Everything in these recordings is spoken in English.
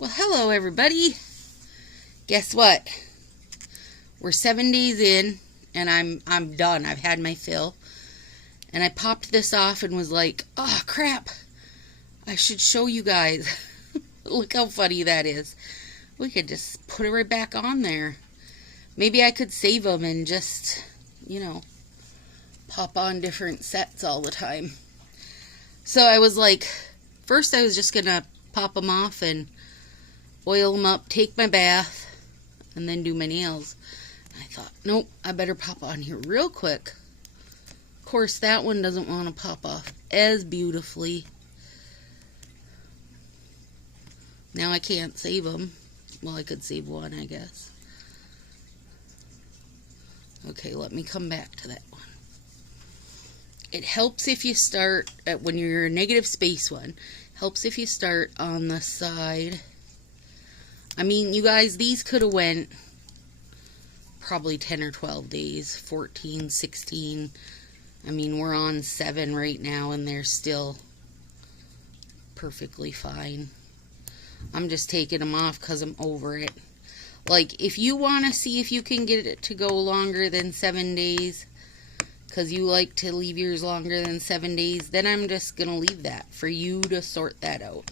Well, hello everybody. Guess what? We're 7 days in and I'm done. I've had my fill. And I popped this off and was like, "Oh, crap. I should show you guys." Look how funny that is. We could just put it right back on there. Maybe I could save them and just, pop on different sets all the time. So I was like, first I was just going to pop them off and oil them up, take my bath, and then do my nails. I thought, nope, I better pop on here real quick. Of course, that one doesn't want to pop off as beautifully. Now I can't save them. Well, I could save one, I guess. Okay, let me come back to that one. It helps if you start, when you're a negative space one, helps if you start on the side. I mean, you guys, these could have went probably 10 or 12 days, 14, 16. I mean, we're on 7 right now, and they're still perfectly fine. I'm just taking them off because I'm over it. Like, if you want to see if you can get it to go longer than 7 days, because you like to leave yours longer than 7 days, then I'm just going to leave that for you to sort that out.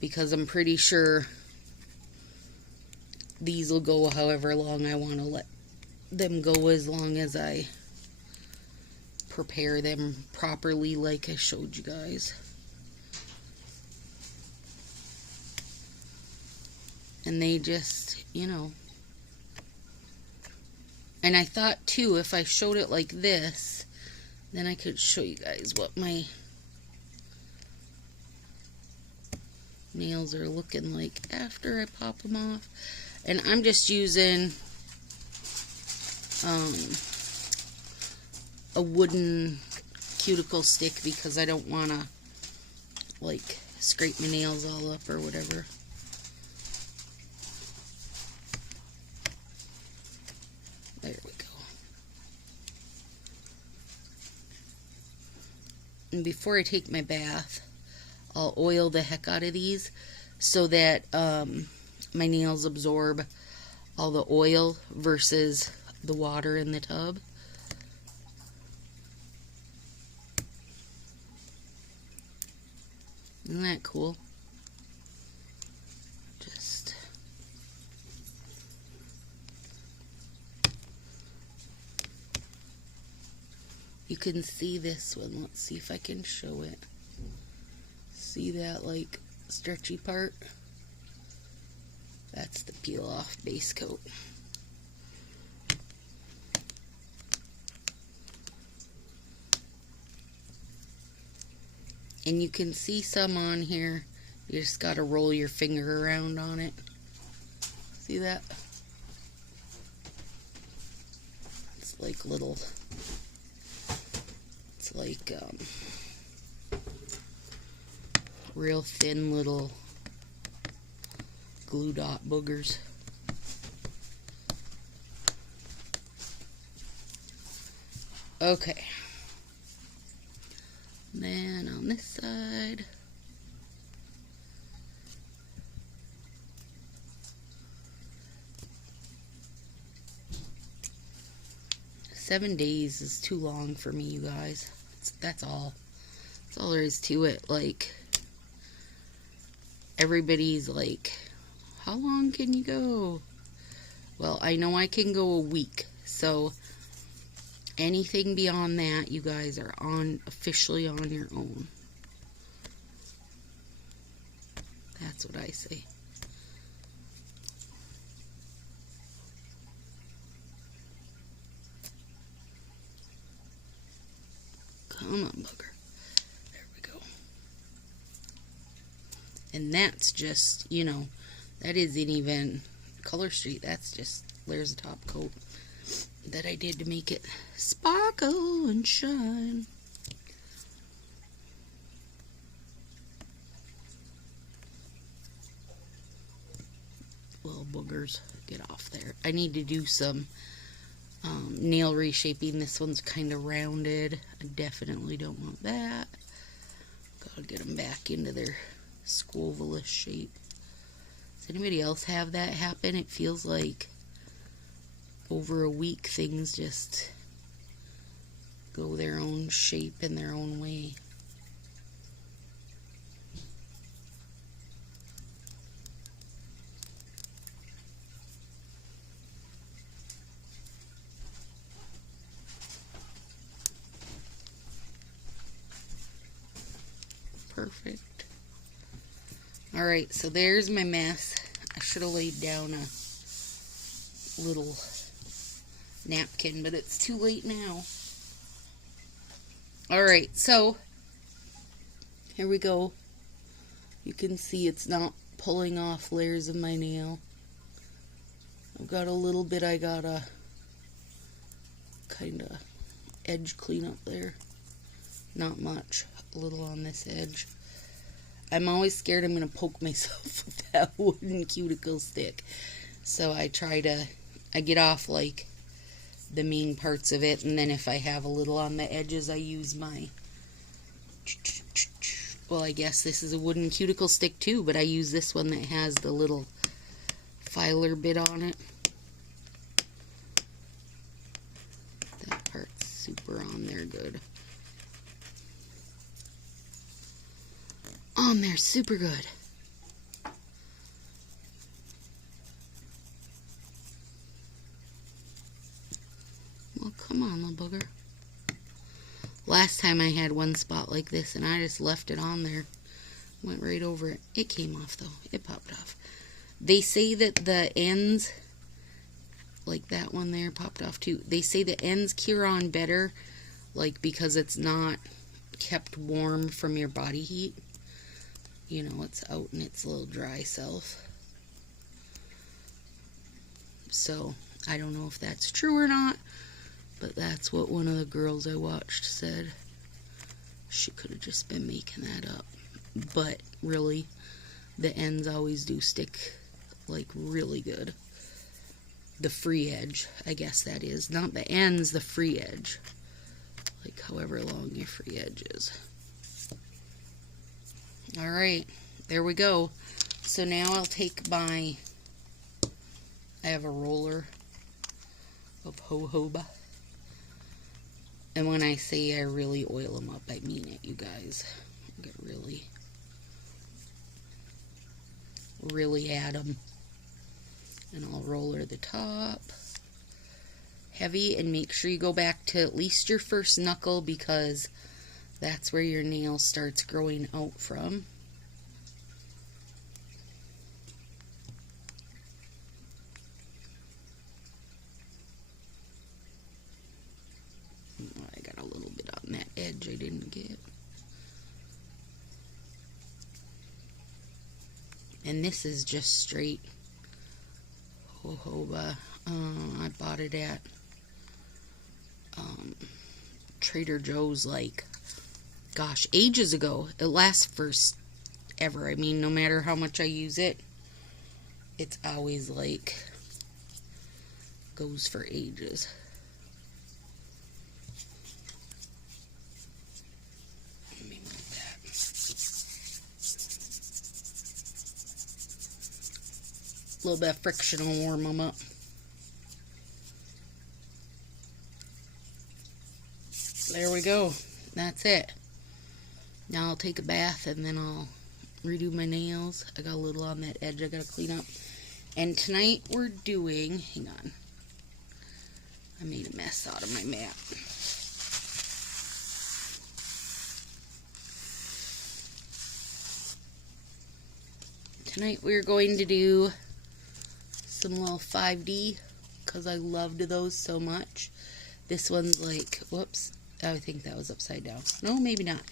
Because I'm pretty sure these will go however long I want to let them go, as long as I prepare them properly like I showed you guys. And they just, And I thought, too, if I showed it like this, then I could show you guys what my nails are looking like after I pop them off. And I'm just using a wooden cuticle stick because I don't want to, scrape my nails all up or whatever. There we go. And before I take my bath, I'll oil the heck out of these so that my nails absorb all the oil versus the water in the tub. Isn't that cool? You can see this one. Let's see if I can show it. See that stretchy part? That's the peel off base coat. And you can see some on here. You just got to roll your finger around on it. See that? It's like little... real thin little glue dot boogers. Okay. Then on this side, "7 days is too long for me, you guys. That's all. That's all there is to it. Everybody's like, how long can you go? Well, I know I can go a week. So anything beyond that, you guys are officially on your own. That's what I say. Come on, bugger. There we go. And that's just, that isn't even Color Street. That's just, there's a top coat that I did to make it sparkle and shine. Little boogers, get off there. I need to do some nail reshaping. This one's kind of rounded. I definitely don't want that. Gotta get them back into their squovalous shape. Does anybody else have that happen? It feels like over a week things just go their own shape in their own way. Perfect. Alright, so there's my mess. I should have laid down a little napkin, but it's too late now. Alright, so here we go. You can see it's not pulling off layers of my nail. I've got a little bit I gotta kind of edge clean up there. Not much. A little on this edge. I'm always scared I'm going to poke myself with that wooden cuticle stick. So I get off like the main parts of it, and then if I have a little on the edges, I use my, well, I guess this is a wooden cuticle stick too, but I use this one that has the little filer bit on it. That part's super on there good. On there super good. Well, come on, little booger. Last time I had one spot like this and I just left it on there. Went right over it. It came off though. It popped off. They say that the ends, like that one there popped off too. They say the ends cure on better, like because it's not kept warm from your body heat. You know, it's out in its little dry self. So, I don't know if that's true or not, but that's what one of the girls I watched said. She could have just been making that up. But, really, the ends always do stick, like, really good. The free edge, I guess that is. Not the ends, the free edge. Like, however long your free edge is. Alright, there we go. So now I'll take I have a roller of jojoba. And when I say I really oil them up, I mean it, you guys. Get really add them. And I'll roller the top. Heavy, and make sure you go back to at least your first knuckle, because that's where your nail starts growing out from. Oh, I got a little bit on that edge I didn't get. And this is just straight jojoba. I bought it at Trader Joe's, like, gosh, ages ago. It lasts forever. I mean, no matter how much I use it, it's always, like, goes for ages. Let me move that. A little bit of friction will warm them up. There we go. That's it. Now I'll take a bath and then I'll redo my nails. I got a little on that edge I gotta clean up. And tonight we're doing, hang on, I made a mess out of my mat. Tonight we're going to do some little 5D, because I loved those so much. This one's like, whoops, I think that was upside down. No, maybe not.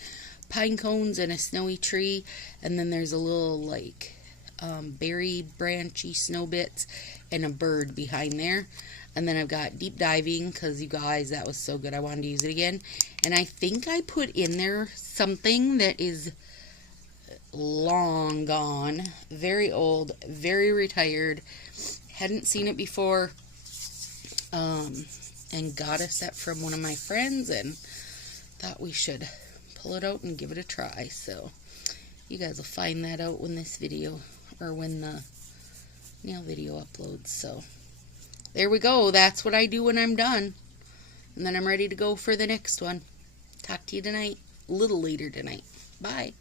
Pine cones and a snowy tree, and then there's a little like berry branchy snow bits and a bird behind there. And then I've got deep diving, because you guys, that was so good, I wanted to use it again. And I think I put in there something that is long gone, very old, very retired, hadn't seen it before, and got a set from one of my friends, and thought we should pull it out and give it a try. So you guys will find that out when this video, or when the nail video uploads. So there we go. That's what I do when I'm done. And then I'm ready to go for the next one. Talk to you tonight. A little later tonight. Bye.